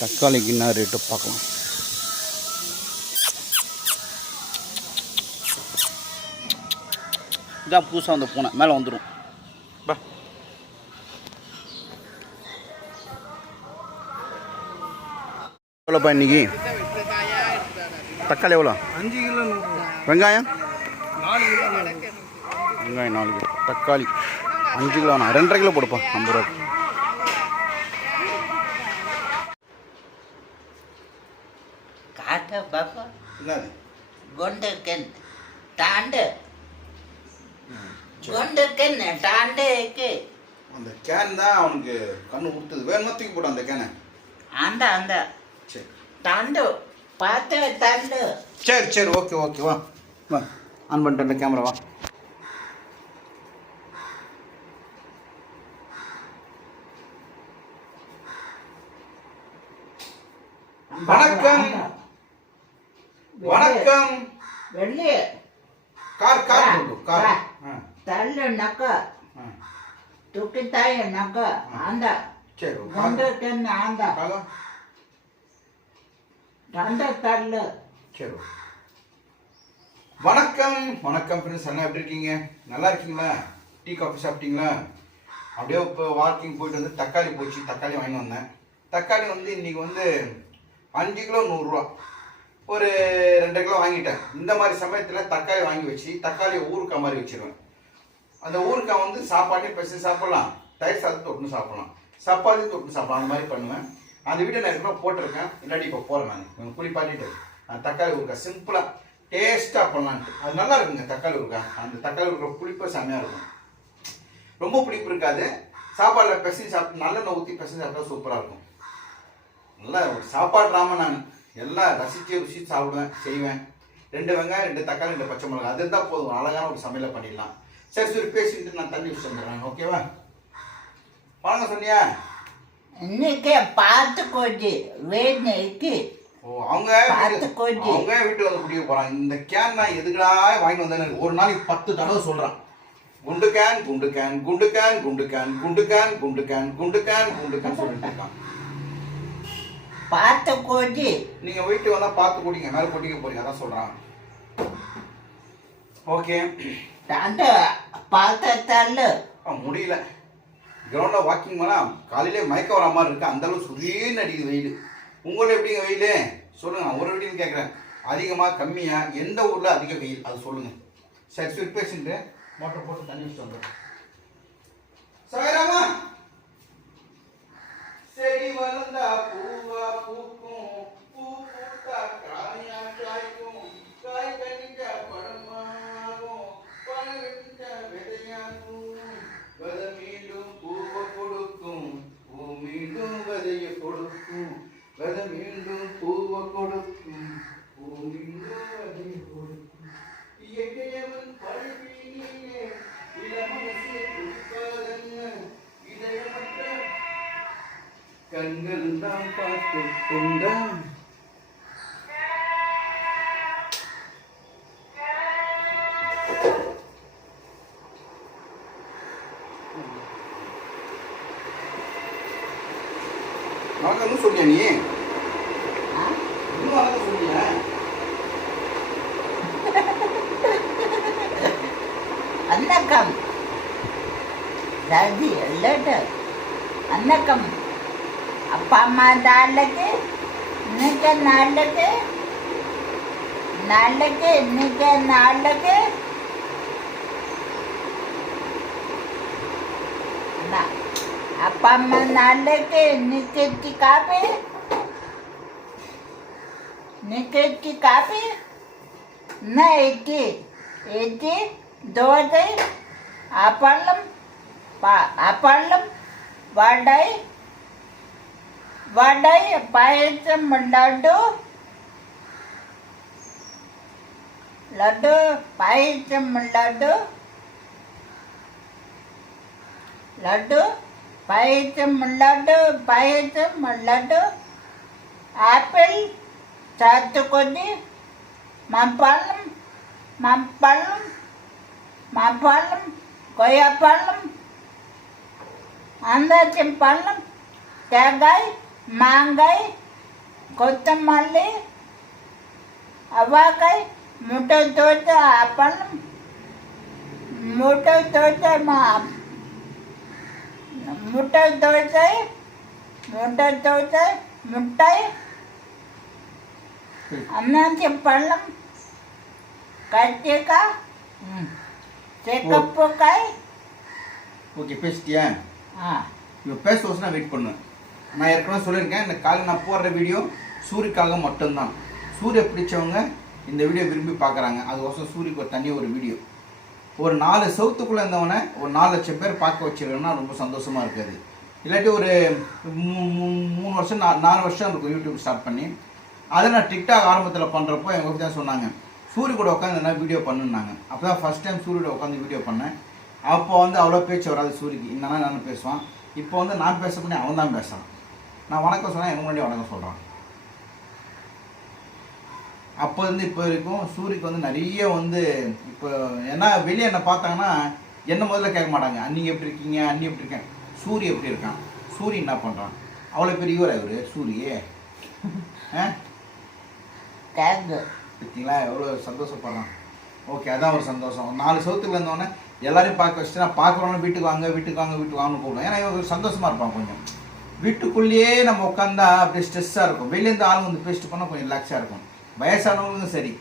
தக்காளிக்கு என்ன ரேட்டு பார்க்கலாம். இதான் புதுசாக வந்த பூனை. மேலே வந்துடும் பா. எவ்வளோப்பா இன்னைக்கு? தக்காளி எவ்வளோ? அஞ்சு கிலோ வெங்காயம்? கிலோ வெங்காயம் நாலு கிலோ. தக்காளி அஞ்சு கிலோண்ணா. ரெண்டரை கிலோ போடுப்பா ஐம்பது ரூபா gondeken டாண்டு gondeken டாண்டேக்கு அந்த கேன் தான் அவனுக்கு கண்ணு கொடுத்தது. வேணுமா தூக்கி போட்டான் அந்த கேனை அந்த அந்த. சரி. டாண்டு பார்த்து தண்டு. சரி சரி. Okay okay. வா. வா. ஆன் பண்ணிட்டு அந்த கேமரா வா. வணக்கம். வணக்கம். வெள்ளி கார் கார் கார். தள்ளுனாக்கா துக்கித்தாயினாக்கா ஆந்தா. சரி கண்டுக்கன்னு ஆந்தா. தண்ட தள்ளு. சரி வணக்கம். வணக்கம் ஃப்ரெண்ட்ஸ் அண்ணா எப்படி இருக்கீங்க? நல்லா இருக்கீங்களா? டீ காஃபி சாப்பிட்டீங்களா? அப்படியே இப்போ வாக்கிங் போயிட்டு வந்து தக்காளி போச்சு. தக்காளி வாங்கிட்டு வந்தேன். தக்காளி வந்து இன்னைக்கு வந்து அஞ்சு கிலோ நூறுரூவா. ஒரு ரெண்டு கிலோ வாங்கிட்டேன். இந்த மாதிரி சமயத்தில் தக்காளி வாங்கி வச்சு தக்காளியை ஊறுக்காய் மாதிரி வச்சுருவேன். அந்த ஊறுக்காய் வந்து சாப்பாட்டே பேசி சாப்பிட்லாம். தயிர் சாதம் தொட்டுன்னு சாப்பிட்லாம். சப்பாத்தி தொட்டு சாப்பிடலாம். அந்த மாதிரி பண்ணுவேன். அந்த வீட்டை நான் இருக்கிற போட்டிருக்கேன். இல்லாட்டி இப்போ போகிறேன் நான். இவங்க குளிப்பாட்டிட்டு அந்த தக்காளி ஊறுக்காய் சிம்பிளாக டேஸ்ட்டாக பண்ணலான்ட்டு. அது நல்லா இருக்குங்க தக்காளி ஊறுக்காய் அந்த தக்காளி ஊறுக்காய் புளிப்பு செம்மையாக இருக்கும். ரொம்ப புளிப்பு இருக்காது. சாப்பாடில் பிசைஞ்சு சாப்பிட்டு நல்லெண்ணெய் ஊற்றி பிசைஞ்சு சாப்பிட்டா சூப்பராக இருக்கும். நல்லா ஒரு சாப்பாடு ராம நான். எல்லாம் ரசித்து ருசித்து சாப்பிடுவேன் செய்வேன். ரெண்டு வெங்காயம் ரெண்டு தக்காளி ரெண்டு பச்சை மிளகாய். அது இருந்தால் போதும். அழகான ஒரு சமையலை பண்ணிடலாம். சரி சரி பேசிக்கிட்டு நான் தண்ணி வச்சு வந்துடுறேன். ஓகேவா வணக்கம் சொன்னியா. இன்னைக்கு பார்த்து கொஞ்சம் வேணைக்கு ஓ அவங்க. அவங்க வீட்டுக்கு வந்து குடிக்க போறாங்க. இந்த கேன் நான் எதுக்குடா வாங்கி வந்தேன்னு ஒரு நாளைக்கு பத்து தடவை சொல்றான். குண்டு கேன் குண்டு கேன் குண்டு கேன் குண்டு கேன் குண்டு கேன் குண்டு கேன் குண்டு கேன் குண்டு கேன் சொல்லிட்டு இருக்கான். பார்த்து கொஞ்சம் நீங்க வீட்டுக்கு வந்தா பார்த்து குடிங்க. மேல குடிக்க போறீங்க. அதான் சொல்றான். ஓகே டாண்ட பார்த்து தள்ளு. முடியல. கிரவுண்ட்ல வாக்கிங் போனா காலையிலே மயக்க வர மாதிரி இருக்கு. அந்த அளவு சுரீன்னு அடிக்குது வெயில். உங்களை எப்படிங்க வெயில்? சொல்லுங்க. ஒரு வீட்டுன்னு கேட்குறேன் அதிகமா கம்மியா எந்த ஊர்ல அதிக வெயில்? அது சொல்லுங்க. சரி சரி பேசிட்டு மோட்டர் போட்டு தண்ணி வச்சுட்டு வந்துடுறேன் சாயராமா செடி வளர்ந்தா கண்கள் தான் பார்த்து கொண்டான் வணக்கம் சொன்னியா நீ? இன்னும் சொன்னியா? அன்னக்கம் அன்னக்கம் அப்பா அம்மா நாளைக்கு இன்னைக்கு நாளைக்கு நாளைக்கு இன்னைக்கு நாளைக்கு. அப்பா அம்மா நாளைக்கு இன்னைக்கு காப்பி இன்னைக்கு காப்பி என்ன இட்லி இட்லி தோசை அப்பளம் ப- அப்பளம் வடை வடை பாயசம் லட்டு லட்டு பாயசம் லட்டு லட்டு பாயசம் லட்டு பாயசம் லட்டு ஆப்பிள் சாத்துக்குடி மாம்பழம் மாம்பழம் மாம்பழம் கொய்யாப்பழம் அந்தாச்சம் பழம் தேங்காய் மாங்காய் கொத்தமல்லி அவாக்காய் முட்டை தோசை அப்பளம் முட்டை தோசை மா முட்டை தோசை முட்டை தோசை முட்டை அன்னாச்சி பழம் கத்திரிக்காய் ம், செக்கப்பூக்காய் ஓகே பேசிட்டியா? ஆ. இப்போ பேச வச்சு நான் வெயிட் பண்ணுவேன் நான் ஏற்கனவே சொல்லியிருக்கேன் இந்த காலையில் நான் போடுற வீடியோ சூரியக்காக மட்டும்தான். சூரிய பிடிச்சவங்க இந்த வீடியோ விரும்பி பார்க்குறாங்க. அதுக்கோசம் சூரியக்கு ஒரு தனி ஒரு வீடியோ. ஒரு நாலு சவுத்துக்குள்ளே இருந்தவனை ஒரு நாலு லட்சம் பேர் பார்க்க வச்சிருக்கேன்னா ரொம்ப சந்தோஷமாக இருக்காது. இல்லாட்டி ஒரு மூ- மூணு வருஷம் நா- நாலு வருஷம் இருக்கும் யூடியூப் ஸ்டார்ட் பண்ணி. அதை நான் டிக்டாக் ஆரம்பத்தில் பண்ணுறப்போ எங்கள் வீட்டு தான் சொன்னாங்க சூரிய கூட உட்காந்து என்ன வீடியோ பண்ணுனாங்க அப்போ தான் ஃபஸ்ட் டைம் சூரியோட உட்காந்து வீடியோ பண்ணேன். அப்போ வந்து அவ்வளோ பேச்சு வராது சூரியக்கு. என்னன்னா நான் பேசுவான். இப்போ வந்து நான் பேச பண்ணி அவன் தான் பேசுகிறான் நான் வணக்கம் சொன்னால் எனக்கு முன்னாடி வணக்கம் சொல்கிறான் அப்போ இருந்து இப்போ வரைக்கும் சூரிக்கு வந்து நிறைய வந்து இப்போ ஏன்னா வெளியே என்ன பார்த்தாங்கன்னா என்ன முதல்ல கேட்க மாட்டாங்க. அன்னிங்க எப்படி இருக்கீங்க? அண்ணி எப்படி இருக்கேன் சூரிய எப்படி இருக்கான்? சூரிய என்ன பண்ணுறான் அவ்வளோ பெரிய இவர் இவர்? சூரியே? பார்த்தீங்களா? எவ்வளோ சந்தோஷப்படுறான். ஓகே அதான் ஒரு சந்தோஷம். நாலு சவுத்துக்கு வந்தோடனே எல்லாரையும் பார்க்க வச்சுட்டு நான் பார்க்குறோன்னு வீட்டுக்கு வாங்க வீட்டுக்கு வாங்க வீட்டுக்கு வாங்கன்னு கூப்பிடுவேன் ஏன்னா இவங்க சந்தோஷமா இருப்பான் கொஞ்சம். வீட்டுக்குள்ளேயே நம்ம உட்காந்தா அப்படியே ஸ்ட்ரெஸ்ஸாக இருக்கும். வெளியேருந்து ஆளுங்க வந்து பேசிட்டு போனால் கொஞ்சம் ரிலாக்ஸாக இருக்கும். வயசானவங்களுக்கும் சரி.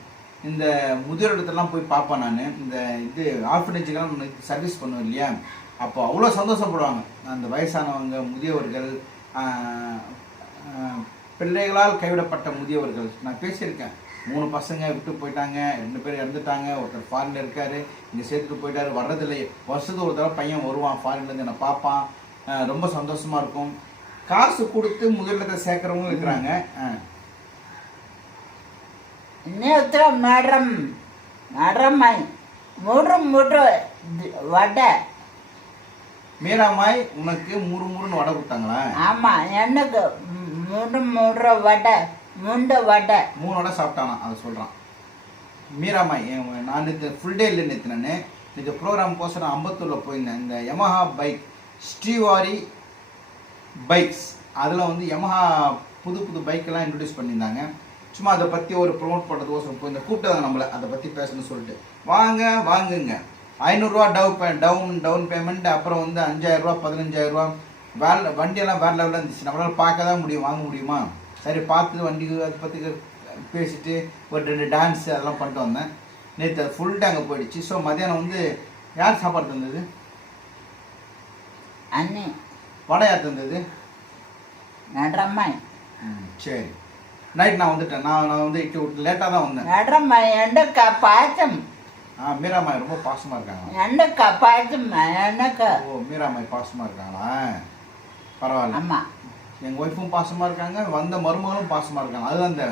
இந்த முதியோர் இடத்துலலாம் போய் பார்ப்பேன் நான். இந்த இது ஆர்ஃபனேஜுக்கெல்லாம் சர்வீஸ் பண்ணுவேன் இல்லையா? அப்போ அவ்வளோ சந்தோஷப்படுவாங்க. அந்த வயசானவங்க முதியவர்கள் பிள்ளைகளால் கைவிடப்பட்ட முதியவர்கள். நான் பேசியிருக்கேன். மூணு பசங்க விட்டு போயிட்டாங்க. ரெண்டு பேர் இறந்துட்டாங்க. ஒருத்தர் ஃபாரின்ல இருக்காரு. இங்கே சேர்த்துட்டு போயிட்டாரு. வர்றதில்லை வருஷத்துக்கு ஒரு தடவை பையன் வருவான். ஃபாரின்லேருந்து என்னை பார்ப்பான். ரொம்ப சந்தோஷமாக இருக்கும். காசு கொடுத்து முதலிடத்தை சேர்க்குறவங்க இருக்கிறாங்க. நேற்று மேடம் மேடமை மூடு மூடு வடை. மீராமாய் உனக்கு முறு முறுன்னு வடை கொடுத்தாங்களா? ஆமாம் எனக்கு ம், மூடு மூடு வடை முண்டு வடை. மூணு வடை சாப்பிட்டானா அதை சொல்கிறான் மீராமாய் நான் நேற்று ஃபுல் டே இல்லை நேற்று நான் நேற்று ப்ரோக்ராம் கோசரம் அம்பத்தூரில் போயிருந்தேன். இந்த யமஹா பைக் ஸ்ரீவாரி பைக்ஸ் அதில் வந்து யமஹா புது புது பைக்கெல்லாம் இன்ட்ரடியூஸ் பண்ணியிருந்தாங்க. சும்மா அதை பற்றி ஒரு ப்ரொமோட் பண்ணுறதுக்கோசரம் போய் இந்த கூப்பிட்டதாங்க நம்மளை. அதை பற்றி பேசணும்னு சொல்லிட்டு. வாங்க வாங்குங்க. ஐநூறுரூவா down pay down down payment அப்புறம் வந்து அஞ்சாயிரரூவா பதினஞ்சாயிரரூவா. வேற வண்டியெல்லாம் வேற லெவலில் இருந்துச்சு. நம்மளால் பார்க்க தான் முடியும் வாங்க முடியுமா? சரி பார்த்து வண்டி அதை பற்றி பேசிட்டு ஒரு ரெண்டு டான்ஸ் அதெல்லாம் பண்ணிட்டு வந்தேன். நேற்று அது ஃபுல் டே அங்கே போயிடுச்சு. ஸோ மதியானம் வந்து யார் சாப்பாடு தந்தது? அண்ணி. வடை யார் தந்தது? நடமை ம் சரி. நைட் நான் வந்துட்டேன். நான் நான் வந்து இட்டு லேட்டாக தான் வந்தேன். நடமை எண்டக்க பாசம் ஆ மீராமாய் ரொம்ப பாசமாக இருக்காங்க எண்டக்க பாசம் எனக்கு. ஓ மீராமாய் பாசமாக இருக்காங்களா? பரவாயில்ல. ஆமாம் எங்கள் ஒய்ஃபும் பாசமாக இருக்காங்க. வந்த மருமகளும் பாசமாக இருக்காங்க. அதுதான் இந்த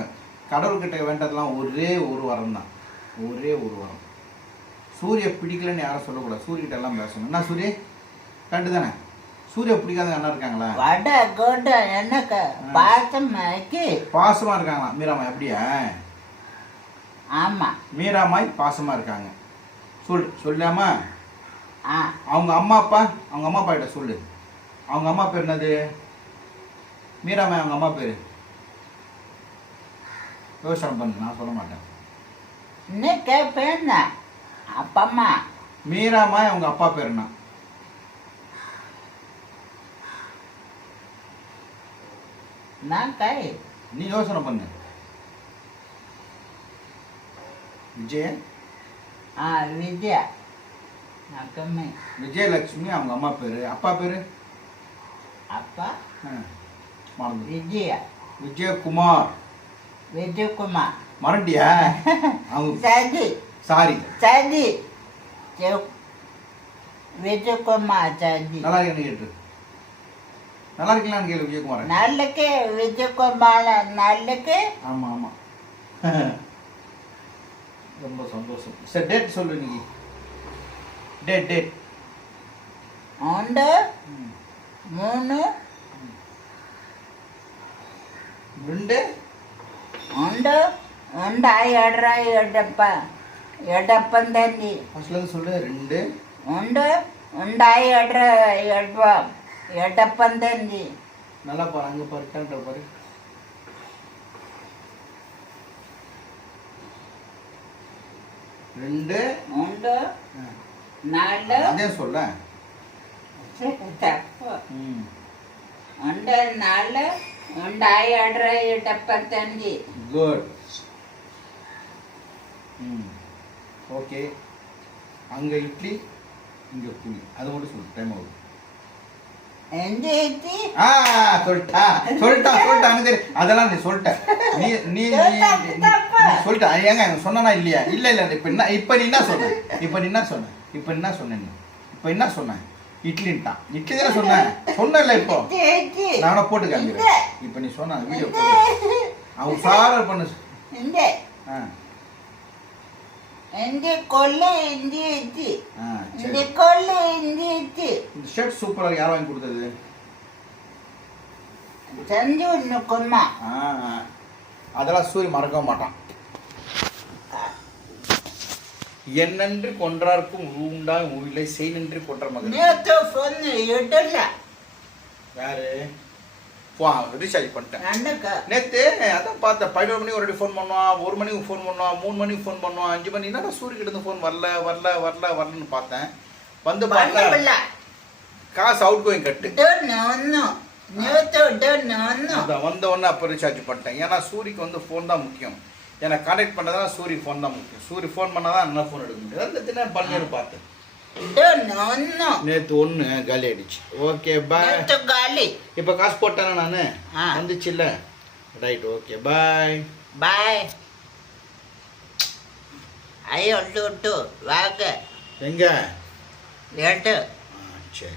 கடவுள்கிட்ட வேண்டதெல்லாம் ஒரே ஒரு வரம் தான். ஒரே ஒரு வரம். சூரிய பிடிக்கலன்னு யாரும் சொல்லக்கூடாது. சூரியகிட்ட எல்லாம் பேசணும். என்ன சூரிய? கண்டு தானே? சூரிய பிடிக்காத என்ன இருக்காங்களா? வடை கோட்டை எனக்கு பாசம் ஆக்கி பாசமாக இருக்காங்களா? மீராமாய் அப்படியா? ஆமாம் மீராமாய் பாசமாக இருக்காங்க. சொல் சொல்லாமா அவங்க அம்மா அப்பா அவங்க அம்மா அப்பா கிட்ட சொல்லு. அவங்க அம்மா பேர் என்னது? மீராமாய் அவங்க அம்மா பேர். யோசனை பண்ணு நான் சொல்ல மாட்டேன். இன்னும் கேட்பேன் அப்பம்மா மீராமாய் அவங்க அப்பா பேர் நான் கை நீ யோசனை பண்ணு. விஜய? ஆ வித்யா நான் கம்மி. விஜயலட்சுமி அவங்க அம்மா பேர். அப்பா பேர்? அப்பா? மறந்து விஜயா. விஜயகுமார். விஜயகுமார். மறண்டியா அவங்க சதி சாரி. சதி விஜயகுமார் சதி நல்லா இருக்கேன்னு கேட்டு. நல்லா இருக்கீங்களான்னு கேளு விஜயகுமார் நல்லக்கு விஜயகுமார் நல்லக்கு. ஆமா ஆமா. ரொம்ப சந்தோஷம். சரி டேட் சொல்லு நீ. டேட் டேட் ஒன்று மூணு ரெண்டு. ஒன்று ஒன்றா எடரா எடப்பா தண்ணி. ஃபர்ஸ்ட்லேருந்து சொல்லு ரெண்டு. ஒன்று ஒன்றா எடரா எடுப்பா எடப்பந்தந்தி நல்லா பாரு அங்கே பாரு கேன்ற பாரு. ரெண்டு. மூன்று நாலு. அதே சொல்ல ஒன்று நாலு. ஒன்றாய் ஆடுற குட். ம். ஓகே. அங்கே இட்லி இங்க புளி. அது மட்டும் சொல்லு டைம் ஆகுது. சொல்லிட்டா. சொல்லிட்டா சொல்லிட்டான்னு தெரியும் அதெல்லாம் நீ சொல்லிட்ட. நீ நீ சொல்லிட்ட. ஏங்க எனக்கு சொன்னா இல்லையா? இல்ல இல்ல இப்ப என்ன இப்ப நீ என்ன சொன்ன? இப்ப நீ என்ன சொன்ன? இப்ப என்ன சொன்ன இப்ப என்ன சொன்ன? இட்லின்ட்டான் இட்லி தானே சொன்னேன் சொன்னல இப்போ. நானும் போட்டு காமிக்கிறேன் நீ சொன்ன அவன் சாரல் பண்ணு. ஆ. എന്റെ കൊല്ല എന്തി വെച്ച് ஆ, சரி. എന്റെ കൊല്ല എന്തി വെച്ച് ஷர்ட் சூப்பரா இருக்கு. வாங்கி கொடுத்தது? സഞ്ജു കൊമ്മ ஆ, ஆ. அதெல்லாம் சூரி மறக்க மாட்டான். என்னென்று கொன்றார்க்கும் உண்டா உயிலை செய் நின்று கொன்ற மகன். നേരത്തെ ഫോൺ ഇട്ടല്ല யாரு? ரீசார்ஜ் பண்ணிட்டேன். நேற்று அதான் பார்த்தேன் பதினோரு மணி ஒரு ஃபோன் பண்ணுவான் ஒரு மணிக்கு ஃபோன் பண்ணுவான் மூணு மணிக்கு ஃபோன் பண்ணுவான் அஞ்சு மணி சூரிய சூரியகிட்ட ஃபோன் வரல வரல வரல வரலன்னு பார்த்தேன். வந்து பார்த்தா காசு அவுட் கோயிங் கட்டு வந்த உடனே அப்போ ரீசார்ஜ் பண்ணிட்டேன். ஏன்னா சூரிக்கு வந்து ஃபோன் தான் முக்கியம். ஏன்னா கான்டாக்ட் பண்ணதான் சூரிய ஃபோன் தான் முக்கியம். சூரிய ஃபோன் பண்ணால் தான் என்ன ஃபோன் எடுக்க முடியும். அந்த தினம் பல்வேறு பார்த்தேன் நேத்து ஒண்ணு காலி ஆயிடுச்சு. ஓகே பாய் காலி. இப்ப காசு போட்டானா நானு? வந்துச்சுல்ல? ரைட் ஓகே பாய் பாய் ஐயோ விட்டு விட்டு வாங்க. எங்க? சரி.